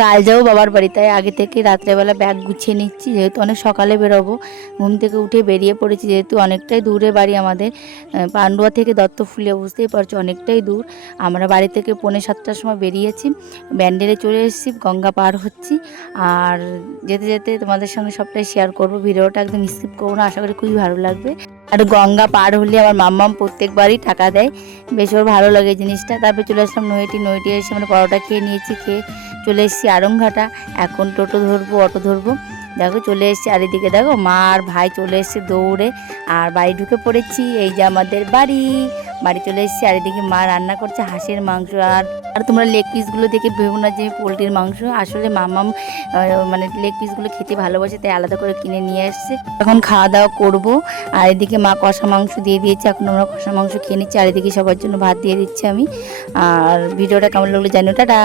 কাল যাবো বাবার বাড়ি, তাই আগে থেকে রাত্রেবেলা ব্যাগ গুছিয়ে নিচ্ছি, যেহেতু অনেক সকালে বেরোবো। ঘুম থেকে উঠে বেরিয়ে পড়েছি, যেহেতু অনেকটাই দূরে বাড়ি আমাদের, পান্ডুয়া থেকে দত্তফুলিয়া, বুঝতেই পারছো অনেকটাই দূর। আমরা বাড়ি থেকে 6:45টার সময় বেরিয়েছি, ব্যান্ডেলে চলে এসেছি, গঙ্গা পার হচ্ছি। আর যেতে যেতে তোমাদের সঙ্গে সবটাই শেয়ার করবো, ভিডিওটা একদম স্কিপ করবো না, আশা করি খুবই ভালো লাগবে। আর গঙ্গা পার হলে আমার মাম্মাম প্রত্যেকবারই টাকা দেয়, বেশ ওর ভালো লাগে জিনিসটা। তারপর চলে আসলাম নইটি এসে মানে পরোটা খেয়ে নিয়েছি, খেয়ে চলে এসেছি আড়ংঘাটা। এখন টোটো ধরবো, অটো ধরবো। দেখো চলে এসেছি, আর এদিকে দেখো মা আর ভাই চলে এসেছে দৌড়ে, আর বাড়ি ঢুকে পড়েছি। এই যে আমাদের বাড়ি চলে এসেছি। আর এদিকে মা রান্না করছে হাঁসের মাংস। আর তোমরা লেগ পিসগুলো দেখে ভেবো না যে পোলট্রির মাংস, আসলে মামাম মানে লেগ পিসগুলো খেতে ভালোবাসে, তাই আলাদা করে কিনে নিয়ে এসছে। এখন খাওয়া দাওয়া করবো। আর এদিকে মা কষা মাংস দিয়ে দিয়েছে, এখন আমরা কষা মাংস খেয়ে নিচ্ছি। আর এদিকে সবার জন্য ভাত দিয়ে দিচ্ছি আমি। আর ভিডিওটা কেমন লাগলো জানো, টাটা।